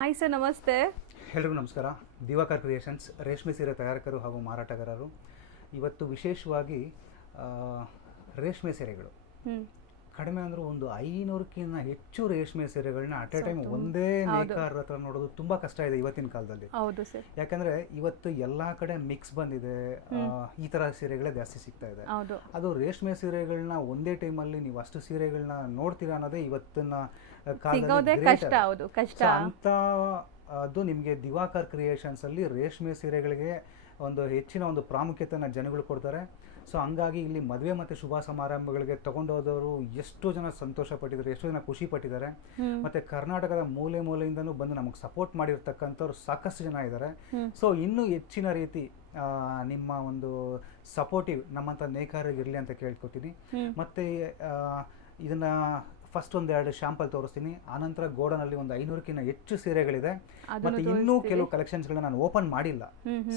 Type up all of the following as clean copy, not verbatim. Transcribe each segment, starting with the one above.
Hi sir, ನಮಸ್ತೆ. ಎಲ್ಲರಿಗೂ ನಮಸ್ಕಾರ. ದಿವಾಕರ್ ಕ್ರಿಯೇಷನ್ಸ್ ರೇಷ್ಮೆ ಸೀರೆ ತಯಾರಕರು ಹಾಗೂ ಮಾರಾಟಗಾರರು. ಇವತ್ತು ವಿಶೇಷವಾಗಿ ರೇಷ್ಮೆ ಸೀರೆಗಳು ಕಡಿಮೆ ಅಂದರೂ ಒಂದು 500ಕ್ಕಿಂತ ಹೆಚ್ಚು ರೇಷ್ಮೆ ಸೀರೆಗಳನ್ನ ಅಟ್ ಎ ಟೈಮ್ ಒಂದೇ ನೇಕಾರರ ಹತ್ರ ನೋಡೋದು ತುಂಬ ಕಷ್ಟ ಇದೆ ಇವತ್ತಿನ ಕಾಲದಲ್ಲಿ. ಹೌದು ಸರ್. ಯಾಕಂದರೆ ಇವತ್ತು ಎಲ್ಲ ಕಡೆ ಮಿಕ್ಸ್ ಬಂದಿದೆ, ಈ ಥರ ಸೀರೆಗಳೇ ಜಾಸ್ತಿ ಸಿಗ್ತಾ ಇದೆ. ಅದು ರೇಷ್ಮೆ ಸೀರೆಗಳನ್ನ ಒಂದೇ ಟೈಮಲ್ಲಿ ನೀವು ಅಷ್ಟು ಸೀರೆಗಳನ್ನ ನೋಡ್ತೀರಾ ಅನ್ನೋದೇ ಇವತ್ತಿನ ಕಷ್ಟ ಅಂತ. ಅದು ನಿಮಗೆ ದಿವಾಕರ್ ಕ್ರಿಯೇಷನ್ಸ್ ಅಲ್ಲಿ ರೇಷ್ಮೆ ಸೀರೆಗಳಿಗೆ ಒಂದು ಹೆಚ್ಚಿನ ಒಂದು ಪ್ರಾಮುಖ್ಯತೆಯನ್ನು ಜನಗಳು ಕೊಡ್ತಾರೆ. ಸೊ ಹಂಗಾಗಿ ಇಲ್ಲಿ ಮದುವೆ ಮತ್ತು ಶುಭ ಸಮಾರಂಭಗಳಿಗೆ ತಗೊಂಡೋದವರು ಎಷ್ಟೋ ಜನ ಸಂತೋಷ ಪಟ್ಟಿದ್ದಾರೆ, ಎಷ್ಟೋ ಜನ ಖುಷಿ ಪಟ್ಟಿದ್ದಾರೆ. ಮತ್ತು ಕರ್ನಾಟಕದ ಮೂಲೆ ಮೂಲೆಯಿಂದನೂ ಬಂದು ನಮಗೆ ಸಪೋರ್ಟ್ ಮಾಡಿರ್ತಕ್ಕಂಥವ್ರು ಸಾಕಷ್ಟು ಜನ ಇದ್ದಾರೆ. ಸೊ ಇನ್ನೂ ಹೆಚ್ಚಿನ ರೀತಿ ನಿಮ್ಮ ಒಂದು ಸಪೋರ್ಟಿವ್ ನಮ್ಮಂಥ ನೇಕಾರರಿಗೆ ಇರಲಿ ಅಂತ ಕೇಳ್ಕೊತೀನಿ. ಮತ್ತು ಇದನ್ನು ಫಸ್ಟ್ ಒಂದೆರಡು ಶಾಂಪಲ್ ತೋರಿಸ್ತೀನಿ. ಆನಂತರ ಗೋಡನಲ್ಲಿ ಒಂದು 500ಕ್ಕಿಂತ ಹೆಚ್ಚು ಸೀರೆಗಳಿದೆ. ಮತ್ತೆ ಇನ್ನೂ ಕೆಲವು ಕಲೆಕ್ಷನ್ಸ್ಗಳನ್ನ ನಾನು ಓಪನ್ ಮಾಡಿಲ್ಲ.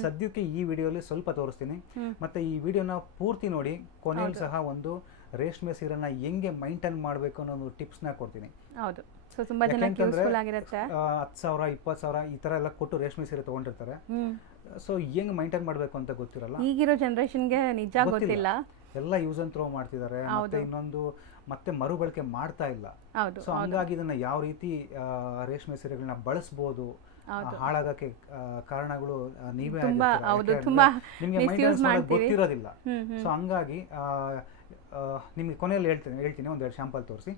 ಸದ್ಯಕ್ಕೆ ಈ ವಿಡಿಯೋಲಿ ಸ್ವಲ್ಪ ತೋರಿಸ್ತೀನಿ. ಮತ್ತೆ ಈ ವಿಡಿಯೋನ ಪೂರ್ತಿ ನೋಡಿ, ಕೊನೆಯಲ್ಲಿ ಸಹ ಒಂದು ರೇಷ್ಮೆ ಸೀರೆನ ಹೆಂಗೆ ಮೈಂಟೈನ್ ಮಾಡಬೇಕು ಅನ್ನೋ ಒಂದು ಟಿಪ್ಸ್ನ ಕೊಡ್ತೀನಿ. ಹೌದು. ಸೊ ತುಂಬಾ ಜನಕ್ಕೆ ಯೂಸ್ಫುಲ್ ಆಗಿರುತ್ತೆ. 10,000 20,000 ಈ ತರ ಎಲ್ಲ ಕೊಟ್ಟು ರೇಷ್ಮೆ ಸೀರೆ ತಗೊಂಡಿರ್ತಾರೆ. ಸೊ ಹೆಂಗ್ ಮೈಂಟೈನ್ ಮಾಡಬೇಕು ಅಂತ ಗೊತ್ತಿರಲ್ಲ. ಈಗಿರೋ ಜನರೇಷನ್ಗೆ ನಿಜ ಗೊತ್ತಿಲ್ಲ. ಎಲ್ಲ ಯೂಸ್ ಅಂಡ್ ಥ್ರೋ ಮಾಡ್ತಿದ್ದಾರೆ. ಮತ್ತೆ ಇನ್ನೊಂದು ಮತ್ತೆ ಮರುಬಳಕೆ ಮಾಡ್ತಾ ಇಲ್ಲ. ಸೊ ಹಂಗಾಗಿ ಇದನ್ನ ಯಾವ ರೀತಿ ರೇಷ್ಮೆ ಸೀರೆಗಳನ್ನ ಬಳಸಬಹುದು, ಹಾಳಾಗಕ್ಕೆ ಕಾರಣಗಳು ನೀವೇ ನಿಮ್ಗೆ ಮೈಂಟೈನ್ಸ್ ಮಾಡೋದು ಗೊತ್ತಿರೋದಿಲ್ಲ. ಸೊ ಹಂಗಾಗಿ ನಿಮ್ಗೆ ಕೊನೆಯಲ್ಲಿ ಹೇಳ್ತೀನಿ ಒಂದೆರಡು ಶಾಂಪಲ್ ತೋರಿಸಿ.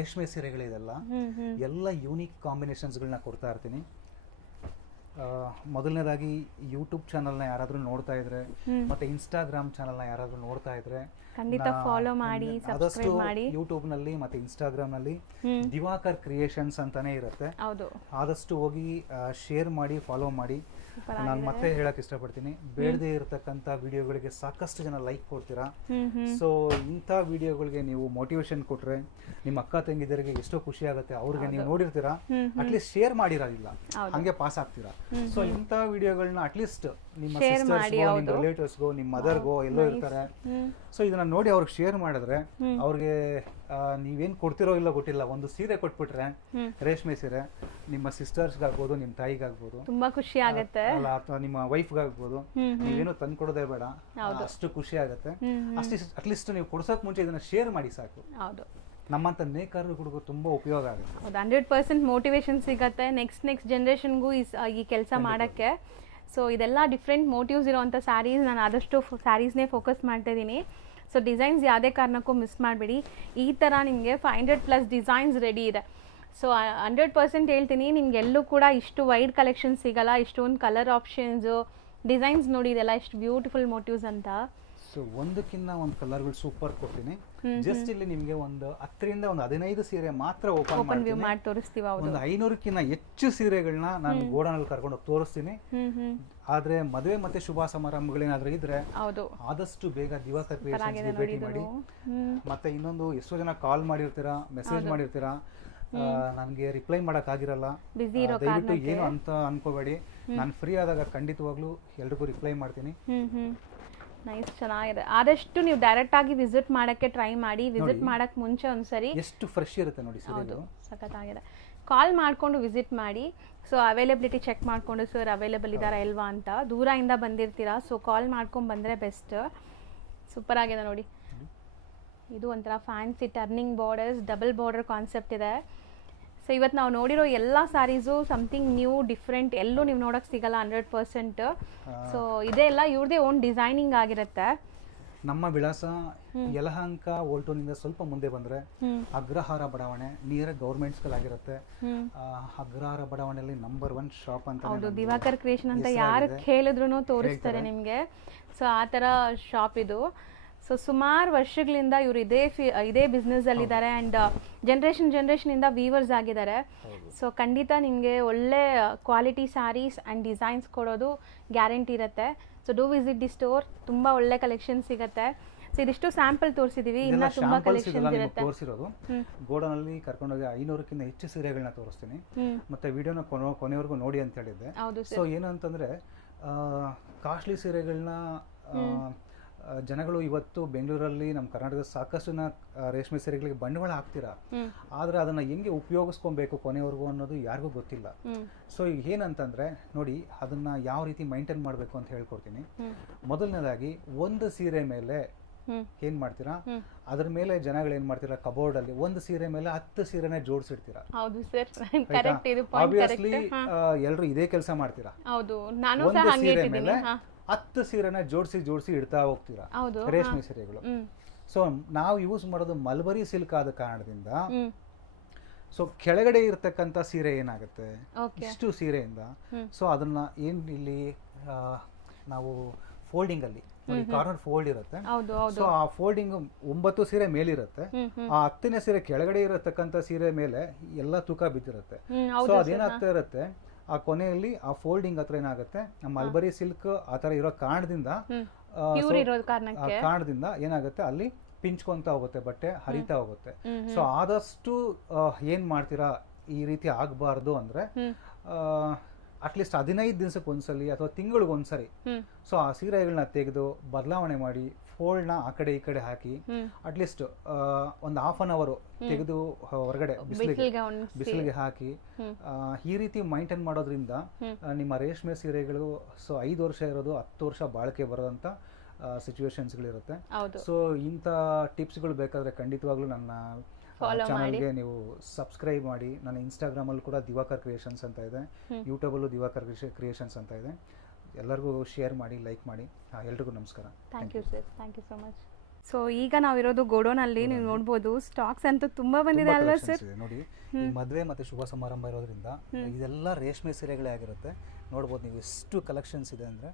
ರೇಷ್ಮೆ ಸೀರೆಗಳಿದೆಲ್ಲ ಎಲ್ಲ ಯೂನಿಕ್ ಕಾಂಬಿನೇಷನ್ಸ್ಗಳನ್ನ ಕೊಡ್ತಾ ಇರ್ತೀನಿ. ಮೊದಲನೇದಾಗಿ ಯೂಟ್ಯೂಬ್ ಚಾನಲ್ನ ಯಾರಾದರೂ ನೋಡ್ತಾ ಇದ್ರೆ, ಮತ್ತೆ ಇನ್ಸ್ಟಾಗ್ರಾಮ್ ಚಾನಲ್ನ ಯಾರಾದರೂ ನೋಡ್ತಾ ಇದ್ರೆ ಖಂಡಿತ ಫಾಲೋ ಮಾಡಿ, ಸಬ್ಸ್ಕ್ರೈಬ್ ಮಾಡಿ. ಯೂಟ್ಯೂಬ್ ನಲ್ಲಿ ಮತ್ತೆ ಇನ್ಸ್ಟಾಗ್ರಾಮ್ ನಲ್ಲಿ ದಿವಾಕರ್ ಕ್ರಿಯೇಷನ್ಸ್ ಅಂತಾನೆ ಇರುತ್ತೆ. ಆದಷ್ಟು ಹೋಗಿ ಶೇರ್ ಮಾಡಿ, ಫಾಲೋ ಮಾಡಿ. ನಾನು ಮತ್ತೆ ಹೇಳಕ್ ಇಷ್ಟಪಡ್ತೀನಿ, ಬೇಡದೇ ಇರತಕ್ಕಂತ ವಿಡಿಯೋಗಳಿಗೆ ಸಾಕಷ್ಟು ಜನ ಲೈಕ್ ಕೊಡ್ತೀರಾ. ಸೊ ಇಂಥ ವಿಡಿಯೋಗಳಿಗೆ ನೀವು ಮೋಟಿವೇಶನ್ ಕೊಟ್ರೆ ನಿಮ್ಮ ಅಕ್ಕ ತಂಗಿದರಿಗೆ ಎಷ್ಟೋ ಖುಷಿ ಆಗುತ್ತೆ. ಅವ್ರಿಗೆ ನೀವು ನೋಡಿರ್ತೀರಾ, ಅಟ್ಲೀಸ್ಟ್ ಶೇರ್ ಮಾಡಿರೋದಿಲ್ಲ, ಹಂಗೆ ಪಾಸ್ ಆಗ್ತೀರಾ. ಸೊ ಇಂಥ ವಿಡಿಯೋಗಳನ್ನ ಅಟ್ಲೀಸ್ಟ್ ನಿಮ್ಮ ಸಿಸ್ಟರ್ಸ್ಗೋ, ನಿಮ್ಮ ರಿಲೇಟಿವ್ಸ್ಗೋ, ನಿಮ್ಮ ಮದರ್ಗೋ ಎಲ್ಲೋ ಇರ್ತಾರೆ. ಸೊ ಇದನ್ನ ನೋಡಿ ಅವ್ರಿಗೆ ಶೇರ್ ಮಾಡಿದ್ರೆ ಅವ್ರಿಗೆ ನೀವೇನ್ ಕೊಡ್ತಿರೋ ಇಲ್ಲೋ ಗೊತ್ತಿಲ್ಲ, ಒಂದು ಸೀರೆ ಕೊಟ್ಬಿಟ್ರೆ ರೇಷ್ಮೆ ಸೀರೆ ನಿಮ್ಮ ಸಿಸ್ಟರ್ಸ್ಗಾಗ್ಬೋದು, ನಿಮ್ಮ ತಾಯಿಗಾಗ್ಬೋದು ತುಂಬಾ ಖುಷಿ ಆಗುತ್ತೆ, ಅಲ್ಲ ಅಥವಾ ನಿಮ್ಮ ವೈಫ್ಗಾಗ್ಬೋದು. ನೀವೇನು ತಂದು ಕೊಡೋದೇ ಬೇಡ, ಅಷ್ಟು ಖುಷಿ ಆಗುತ್ತೆ. ಅಟ್ಲೀಸ್ಟ್ ನೀವು ಕೊಡ್ಸೋಕ್ ಮುಂಚೆ ಇದನ್ನ ಶೇರ್ ಮಾಡಿ ಸಾಕು. ನಮ್ಮಂತ ನೇಕಾರರು ಹುಡುಗರು ತುಂಬಾ ಉಪಯೋಗ ಆಗುತ್ತೆ. 100% ಮೋಟಿವೇಶನ್ ಸಿಗತ್ತೆ ನೆಕ್ಸ್ಟ್ ಜನರೇಷನ್ಗೂ ಈ ಕೆಲಸ ಮಾಡಕ್ಕೆ. ಸೊ ಇದೆಲ್ಲ ಡಿಫ್ರೆಂಟ್ ಮೋಟಿವ್ಸ್ ಇರೋವಂಥ ಸ್ಯಾರೀಸ್. ನಾನು ಆದಷ್ಟು ಸ್ಯಾರೀಸ್ನೇ ಫೋಕಸ್ ಮಾಡ್ತಾ ಇದ್ದೀನಿ. ಸೊ ಡಿಸೈನ್ಸ್ ಯಾವುದೇ ಕಾರಣಕ್ಕೂ ಮಿಸ್ ಮಾಡಬೇಡಿ. ಈ ಥರ ನಿಮಗೆ 500+ ಡಿಸೈನ್ಸ್ ರೆಡಿ ಇದೆ. ಸೊ 100% ಹೇಳ್ತೀನಿ, ನಿಮಗೆಲ್ಲೂ ಕೂಡ ಇಷ್ಟು ವೈಡ್ ಕಲೆಕ್ಷನ್ ಸಿಗಲ್ಲ. ಇಷ್ಟೊಂದು ಕಲರ್ ಆಪ್ಷನ್ಸು, ಡಿಸೈನ್ಸ್ ನೋಡಿ, ಇದೆಲ್ಲ ಎಷ್ಟು ಬ್ಯೂಟಿಫುಲ್ ಮೋಟಿವ್ಸ್ ಅಂತ. ಸೊ ಒಂದಕ್ಕಿಂತ ಒಂದು ಕಲರ್ಗಳು ಸೂಪರ್ ಕೊಡ್ತೀನಿ. ಜಸ್ಟ್ ಇಲ್ಲಿ ನಿಮಗೆ ಒಂದು 10ರಿಂದ 15 ಸೀರೆ ಮಾತ್ರ ಓಪನ್ ಮಾಡಿ ತೋರಿಸ್ತೀವಿ. ಒಂದು 500ಕ್ಕಿಂತ ಹೆಚ್ಚು ಸೀರೆಗಳನ್ನ ನಾನು ಗೋಡನಲ್ಲಿ ಕರ್ಕೊಂಡು ತೋರಿಸ್ತೀನಿ. ಆದ್ರೆ ಮದುವೆ ಮತ್ತೆ ಶುಭ ಸಮಾರಂಭಗಳೇನಾದ್ರೂ ಇದ್ರೆ ಆದಷ್ಟು ಬೇಗ ದಿವಾಕರ್ ಕ್ರಿಯೇಷನ್ಸ್ಗೆ ಭೇಟಿ ಮಾಡಿ. ಮತ್ತೆ ಇನ್ನೊಂದು, ಎಷ್ಟೋ ಜನ ಕಾಲ್ ಮಾಡಿರ್ತೀರಾ, ಮೆಸೇಜ್ ಮಾಡಿರ್ತೀರಾ, ನನಗೆ ರಿಪ್ಲೈ ಮಾಡಕ್ ಆಗಿರಲ್ಲ, ದಯವಿಟ್ಟು ಏನು ಅಂತ ಅನ್ಕೋಬೇಡಿ. ನಾನು ಫ್ರೀ ಆದಾಗ ಖಂಡಿತವಾಗ್ಲೂ ಎಲ್ರಿಗೂ ರಿಪ್ಲೈ ಮಾಡ್ತೀನಿ. ನೈಸ್, ಚೆನ್ನಾಗಿದೆ. ಆದಷ್ಟು ನೀವು ಡೈರೆಕ್ಟ್ ಆಗಿ ವಿಸಿಟ್ ಮಾಡಕ್ಕೆ ಟ್ರೈ ಮಾಡಿ. ವಿಸಿಟ್ ಮಾಡಕ್ ಮುಂಚೆ ಒಂದ್ಸರಿ ಎಷ್ಟು ಫ್ರೆಶ್ ಇರುತ್ತೆ ನೋಡಿ. ಹೌದು, ಸಖತ್ತಾಗಿದೆ. ಕಾಲ್ ಮಾಡ್ಕೊಂಡು ವಿಸಿಟ್ ಮಾಡಿ. ಸೊ ಅವೈಲಬಿಲಿಟಿ ಚೆಕ್ ಮಾಡ್ಕೊಂಡು, ಸರ್ ಅವೈಲೇಬಲ್ ಇದ್ದಾರಾ ಇಲ್ವಾ ಅಂತ. ದೂರದಿಂದ ಬಂದಿರ್ತೀರಾ, ಸೊ ಕಾಲ್ ಮಾಡ್ಕೊಂಡು ಬಂದರೆ ಬೆಸ್ಟ್. ಸೂಪರ್ ಆಗಿದೆ ನೋಡಿ. ಇದು ಒಂಥರ fancy turning borders, double border concept ಇದೆ. ಸೊ ಇವತ್ತು ನಾವು ನೋಡಿರೋ ಎಲ್ಲ ಸ್ಯಾರೀಸು ಸಮಥಿಂಗ್ ನ್ಯೂ, ಡಿಫ್ರೆಂಟ್, ಎಲ್ಲೂ ನೀವು ನೋಡೋಕೆ ಸಿಗಲ್ಲ 100%. ಸೊ ಇದೇ ಎಲ್ಲ ಇವ್ರದೇ ಓನ್ ಡಿಸೈನಿಂಗ್ ಆಗಿರುತ್ತೆ. ನಮ್ಮ ವಿಳಾಸ ಯಲಹಂಕ ಓಲ್ಟೋನಿಂದ ಸ್ವಲ್ಪ ಮುಂದೆ ಬಂದ್ರೆ ಅಗ್ರಹಾರ ಬಡಾವಣೆ, ನಿಯರ್ ಗೌರ್ಮೆಂಟ್ಸ್ಗಳಾಗಿರುತ್ತೆ. ಅಗ್ರಹಾರ ಬಡಾವಣೆಯಲ್ಲಿ ನಂಬರ್ 1 ಶಾಪ್ ಅಂತ. ಹೌದು, ದಿವಾಕರ್ ಕ್ರಿಯೇಷನ್ ಅಂತ ಯಾರು ಕೇಳಿದ್ರು ತೋರಿಸ್ತಾರೆ ನಿಮಗೆ. ಸೊ ಆ ಥರ ಶಾಪ್ ಇದು. ಸೊ ಸುಮಾರು ವರ್ಷಗಳಿಂದ ಇವರು ಇದೇ ಬಿಸ್ನೆಸ್ ಅಲ್ಲಿದ್ದಾರೆ. ಆ್ಯಂಡ್ ಜನರೇಷನ್ ಇಂದ ವೀವರ್ಸ್ ಆಗಿದ್ದಾರೆ. ಸೊ ಖಂಡಿತ ನಿಮಗೆ ಒಳ್ಳೆ ಕ್ವಾಲಿಟಿ ಸ್ಯಾರೀಸ್ ಆ್ಯಂಡ್ ಡಿಸೈನ್ಸ್ ಕೊಡೋದು ಗ್ಯಾರಂಟಿ ಇರುತ್ತೆ. So do visit the store, ತುಂಬ ಒಳ್ಳೆ ಕಲೆಕ್ಷನ್ ಸಿಗುತ್ತೆ. ಸೊ ಇದಿಷ್ಟು ಸ್ಯಾಂಪಲ್ ತೋರಿಸಿದೀವಿ, ಇನ್ನ ತುಂಬಾ ಕಲೆಕ್ಷನ್ ಇರುತ್ತೆ. ತೋರಿಸಿರೋದು ಗೋಡನಲ್ಲಿ ಕರ್ಕೊಂಡೋಗಿ 500ಕ್ಕಿಂತ ಹೆಚ್ಚು ಸೀರೆಗಳನ್ನ ತೋರಿಸ್ತೀನಿ. ಮತ್ತೆ ವಿಡಿಯೋನ ಕೊನೆವರೆಗೂ ನೋಡಿ ಅಂತ ಹೇಳಿದ್ದೆ. ಸೊ ಏನು ಅಂತಂದ್ರೆ ಕಾಸ್ಟ್ಲಿ ಸೀರೆಗಳನ್ನ ಜನಗಳು ಇವತ್ತು ಬೆಂಗಳೂರಲ್ಲಿ ನಮ್ಮ ಕರ್ನಾಟಕದ ಸಾಕಷ್ಟು ಜನ ರೇಷ್ಮೆ ಸೀರೆಗಳಿಗೆ ಬಂಡವಾಳ ಹಾಕ್ತೀರಾ, ಆದರೆ ಅದನ್ನು ಹೆಂಗೆ ಉಪಯೋಗಿಸ್ಕೊಬೇಕು ಕೊನೆವರೆಗೂ ಅನ್ನೋದು ಯಾರಿಗೂ ಗೊತ್ತಿಲ್ಲ. ಸೊ ಈಗ ಏನಂತಂದರೆ ನೋಡಿ, ಅದನ್ನು ಯಾವ ರೀತಿ ಮೈಂಟೈನ್ ಮಾಡಬೇಕು ಅಂತ ಹೇಳ್ಕೊಡ್ತೀನಿ. ಮೊದಲನೇದಾಗಿ ಒಂದು ಸೀರೆ ಮೇಲೆ ಏನ್ ಮಾಡ್ತೀರಾ, ಅದ್ರ ಮೇಲೆ ಜನಗಳು ಏನ್ ಮಾಡ್ತೀರಾ, ಕಬೋರ್ಡ್ ಅಲ್ಲಿ ಒಂದು ಸೀರೆ ಮೇಲೆ 10 ಸೀರೆನೇ ಜೋಡಿಸಿಡ್ತೀರಾ. ಹೌದು ಸರ್, ಕರೆಕ್ಟ್, ಇದು ಪಾಯಿಂಟ್ ಆಬ್ವಿಯಸ್ಲಿ ಎಲ್ಲರೂ ಇದೇ ಕೆಲಸ ಮಾಡ್ತೀರಾ. ಹೌದು, ನಾನು ಸಹ ಒಂದು ಹಂಗೆ ಸೀರೆ ಇಟ್ಟಿದ್ದೀನಿ. ಮೇಲೆ 10 ಸೀರೆನ ಜೋಡಿಸಿ ಇಡ್ತಾ ಹೋಗ್ತೀರಾ ಹೌದು, ರೇಷ್ಮೆ ಸೀರೆಗಳು. ಸೊ ನಾವು ಯೂಸ್ ಮಾಡೋದು ಮಲ್ಬರಿ ಸಿಲ್ಕ್ ಆದ ಕಾರಣದಿಂದ ಸೊ ಕೆಳಗಡೆ ಇರ್ತಕ್ಕಂಥ ಸೀರೆ ಏನಾಗುತ್ತೆ, ಇಷ್ಟು ಸೀರೆಯಿಂದ ಸೊ ಅದನ್ನ ಏನ್ ಇಲ್ಲಿ ನಾವು ಫೋಲ್ಡಿಂಗ್ ಅಲ್ಲಿ ಕಾರ್ನರ್ ಫೋಲ್ಡ್ ಇರುತ್ತೆ. ಸೊ ಆ ಫೋಲ್ಡಿಂಗ್ 9 ಸೀರೆ ಮೇಲಿರುತ್ತೆ, ಆ 10ನೇ ಸೀರೆ ಕೆಳಗಡೆ ಇರತಕ್ಕಂಥ ಸೀರೆ ಮೇಲೆ ಎಲ್ಲ ತೂಕ ಬಿದ್ದಿರುತ್ತೆ. ಸೊ ಅದೇನಾಗ್ತಾ ಇರುತ್ತೆ, ಆ ಕೊನೆಯಲ್ಲಿ ಆ ಫೋಲ್ಡಿಂಗ್ ಹತ್ರ ಏನಾಗುತ್ತೆ, ನಮ್ಮ ಮಲ್ಬರಿ ಸಿಲ್ಕ್ ಆ ತರ ಇರೋ ಕಾರಣದಿಂದ ಏನಾಗುತ್ತೆ, ಅಲ್ಲಿ ಪಿಂಚ್ಕೊಂತ ಹೋಗುತ್ತೆ, ಬಟ್ಟೆ ಹರಿತಾ ಹೋಗುತ್ತೆ. ಸೊ ಆದಷ್ಟು ಏನ್ ಮಾಡ್ತೀರಾ, ಈ ರೀತಿ ಆಗಬಾರ್ದು ಅಂದ್ರೆ ಅಟ್ಲೀಸ್ಟ್ 15 ದಿವಸಕ್ಕೆ ಒಂದ್ಸಲಿ ಅಥವಾ ತಿಂಗಳಿಗೆ ಒಂದ್ಸರಿ ಸೊ ಆ ಸೀರೆಗಳನ್ನ ತೆಗೆದು ಬದಲಾವಣೆ ಮಾಡಿ ಫೋಲ್ಡ್ನ ಆ ಕಡೆ ಈ ಕಡೆ ಹಾಕಿ ಅಟ್ಲೀಸ್ಟ್ ಒಂದು ಹಾಫ್ ಅನ್ ಅವರ್ ತೆಗೆದು ಹೊರಗಡೆ ಬಿಸಿಲಿಗೆ ಹಾಕಿ ಈ ರೀತಿ ಮೈಂಟೈನ್ ಮಾಡೋದ್ರಿಂದ ನಿಮ್ಮ ರೇಷ್ಮೆ ಸೀರೆಗಳು ಸೊ 5 ವರ್ಷ ಇರೋದು 10 ವರ್ಷ ಬಾಳಿಕೆ ಬರೋದಂತ ಸಿಚುವೇಶನ್ಸ್ಗಳಿರುತ್ತೆ. ಸೊ ಇಂಥ ಟಿಪ್ಸ್ಗಳು ಬೇಕಾದರೆ ಖಂಡಿತವಾಗ್ಲೂ ನನ್ನ ಚಾನಲ್ಗೆ ನೀವು ಸಬ್ಸ್ಕ್ರೈಬ್ ಮಾಡಿ. ನನ್ನ ಇನ್ಸ್ಟಾಗ್ರಾಮಲ್ಲೂ ಕೂಡ ದಿವಾಕರ್ ಕ್ರಿಯೇಷನ್ಸ್ ಅಂತ ಇದೆ, ಯೂಟ್ಯೂಬಲ್ಲೂ ದಿವಾಕರ್ ಕ್ರಿಯೇಷನ್ಸ್ ಅಂತ ಇದೆ. ಎಲ್ಲರಿಗೂ ಶೇರ್ ಮಾಡಿ, ಲೈಕ್ ಮಾಡಿ. ಎಲ್ರಿಗೂ ನಮಸ್ಕಾರ. Thank you sir, thank you so much. So ಈಗ ನಾವಿರೋದು ಗೋಡೌನಲ್ಲಿ, ನೀವು ನೋಡ್ಬೋದು ಸ್ಟಾಕ್ಸ್ ಅಂತೂ ತುಂಬಾ ಬಂದಿದೆ ಅಲ್ವಾ ಸರ್? ನೋಡಿ, ಈ ಮದುವೆ ಮತ್ತೆ ಶುಭ ಸಮಾರಂಭ ಇರೋದ್ರಿಂದ ಇದೆಲ್ಲ ರೇಷ್ಮೆ ಸೀರೆಗಳೇ ಆಗಿರುತ್ತೆ. ನೋಡ್ಬೋದು ನೀವು ಎಷ್ಟು ಕಲೆಕ್ಷನ್ಸ್ ಇದೆ ಅಂದ್ರೆ.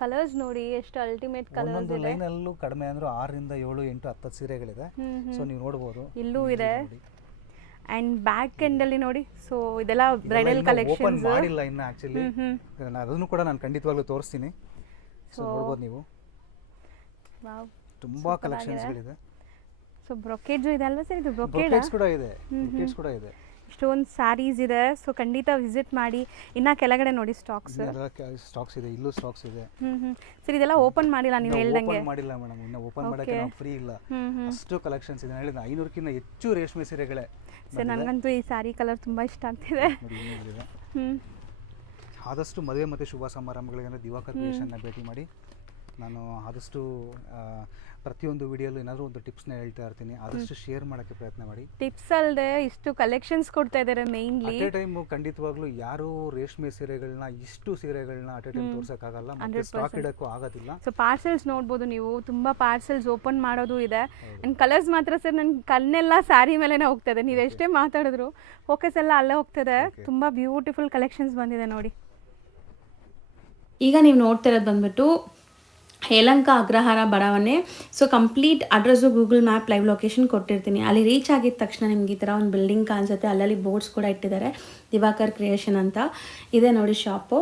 ಕಲರ್ಸ್ ನೋಡಿ ಎಷ್ಟು ಅಲ್ಟಿಮೇಟ್ ಕಲರ್ಸ್ ಇದೆ. ಲೈನ್ ಅಲ್ಲೂ ಕಡಿಮೆ ಅಂದ್ರೆ 6 ರಿಂದ 7, 8, 10 ಸೀರೆಗಳಿದೆ. ಸೊ ನೀವು ನೋಡಬಹುದು, ಇಲ್ಲೂ ಇದೆ. ಅಂಡ್ ಬ್ಯಾಕ್ ಎಂಡ್ ಅಲ್ಲಿ ನೋಡಿ, ಸೊ ಇದೆಲ್ಲ ಬ್ರೈಡಲ್ ಕಲೆಕ್ಷನ್ಸ್. ಓಪನ್ ಮಾಡಿಲ್ಲ ಇನ್ನು ಆಕ್ಚುಲಿ, ಅದನ್ನು ಕೂಡ ನಾನು ಖಂಡಿತವಾಗ್ಲೂ ತೋರಿಸ್ತೀನಿ. ಸೊ ನೋಡಬಹುದು ನೀವು, ವಾವ್, ತುಂಬಾ ಕಲೆಕ್ಷನ್ಸ್ ಗಳಿದೆ. ಸೊ ಬ್ರೊಕೇಡ್ಸ್ ಇದೆ ಅಲ್ವಾ ಸರ್? ಇದು ಬ್ರೊಕೇಡ್ಸ್ ಕೂಡ ಇದೆ, ಬ್ರೊಕೇಡ್ಸ್ ಕೂಡ ಇದೆ. ಇಷ್ಟೊಂದು ಸ್ಯಾರೀಸ್ ಇದೆ. ಸೊ ಖಂಡಿತ ವಿಸಿಟ್ ಮಾಡಿ. ಇನ್ನ ಕೆಳಗಡೆ ನೋಡಿ ಸ್ಟಾಕ್ಸ್ ಇದೆ, ಇಲ್ಲೂ ಸ್ಟಾಕ್ಸ್ ಇದೆ. ಸರ್ ಇದೆಲ್ಲ ಓಪನ್ ಮಾಡಿಲ್ಲ ನೀವು ಹೇಳ್ದಂಗೆ? ಓಪನ್ ಮಾಡಿಲ್ಲ ಮೇಡಮ್, ಇನ್ನು ಓಪನ್ ಮಾಡಕ್ಕೆ ನಾವು ಫ್ರೀ ಇಲ್ಲ. ಅಷ್ಟು ಕಲೆಕ್ಷನ್ಸ್ ಇದೆ. ಹೇಳಿದ 500ಕ್ಕಿಂತ ಹೆಚ್ಚು ರೇಷ್ಮೆ ಸೀರೆಗಳೇ. ಸರ್ ನನಗಂತೂ ಈ ಸ್ಯಾರಿ ಕಲರ್ ತುಂಬಾ ಇಷ್ಟ ಆಗ್ತಿದೆ. ಆದಷ್ಟು ಮದುವೆ ಮತ್ತು ಶುಭ ಸಮಾರಂಭಗಳಿಗೆ ದಿವಾಕರ್ ಕ್ರಿಯೇಷನ್ನ ಭೇಟಿ ಮಾಡಿ. ನಾನು ಆದಷ್ಟು ಪ್ರತಿಯೊಂದು ವಿಡಿಯೋಲ್ಲೂ ಏನಾದರೂ ಒಂದು ಟಿಪ್ಸ್ನ ಹೇಳ್ತಾ ಇರ್ತೀನಿ. ಆದಷ್ಟು ಶೇರ್ ಮಾಡೋಕ್ಕೆ ಪ್ರಯತ್ನ ಮಾಡಿ. ಟಿಪ್ಸ್ ಅಲ್ಲದೆ ಇಷ್ಟು ಕಲೆಕ್ಷನ್ಸ್ ಕೊಡ್ತಾ ಇದ್ದಾರೆ. ಮೇನ್ಲಿ ಅಟ್ ಎ ಟೈಮ್ ಖಂಡಿತವಾಗ್ಲೂ ಯಾರು ರೇಷ್ಮೆ ಸೀರೆಗಳನ್ನ ಇಷ್ಟು ಸೀರೆಗಳನ್ನ ಅಟ್ ಎ ಟೈಮ್ ತೋರ್ಸೋಕ್ಕಾಗಲ್ಲ, ಮತ್ತೆ ಸ್ಟಾಕ್ ಇಡಕ್ಕೂ ಆಗೋದಿಲ್ಲ. ಸೊ ಪಾರ್ಸೆಲ್ಸ್ ನೋಡ್ಬೋದು ನೀವು, ತುಂಬಾ ಪಾರ್ಸೆಲ್ಸ್ ಓಪನ್ ಮಾಡೋದು ಇದೆ. ಅಂಡ್ ಕಲರ್ಸ್ ಮಾತ್ರ ಸರ್ ನನ್ನ ಕಣ್ಣೆಲ್ಲ ಸ್ಯಾರಿ ಮೇಲೆನೇ ಹೋಗ್ತದೆ. ನೀವು ಎಷ್ಟೇ ಮಾತಾಡಿದ್ರು ಫೋಕಸ್ ಎಲ್ಲ ಅಲ್ಲೇ ಹೋಗ್ತದೆ. ತುಂಬಾ ಬ್ಯೂಟಿಫುಲ್ ಕಲೆಕ್ಷನ್ಸ್ ಬಂದಿದೆ ನೋಡಿ. ಈಗ ನೀವು ನೋಡ್ತಾ ಇರೋದು ಬಂದ್ಬಿಟ್ಟು ಯಲಹಂಕ ಅಗ್ರಹಾರ ಬಡಾವಣೆ. So complete address Google map live location ಕೊಟ್ಟಿರ್ತೀನಿ. ಅಲ್ಲಿ ರೀಚ್ ಆಗಿದ ತಕ್ಷಣ ನಿಮ್ಗೆ ಈ ಥರ ಒಂದು ಬಿಲ್ಡಿಂಗ್ ಕಾಣಿಸುತ್ತೆ. ಅಲ್ಲಲ್ಲಿ ಬೋರ್ಡ್ಸ್ ಕೂಡ ಇಟ್ಟಿದ್ದಾರೆ, ದಿವಾಕರ್ ಕ್ರಿಯೇಷನ್ ಅಂತ ಇದೆ ನೋಡಿ ಶಾಪು.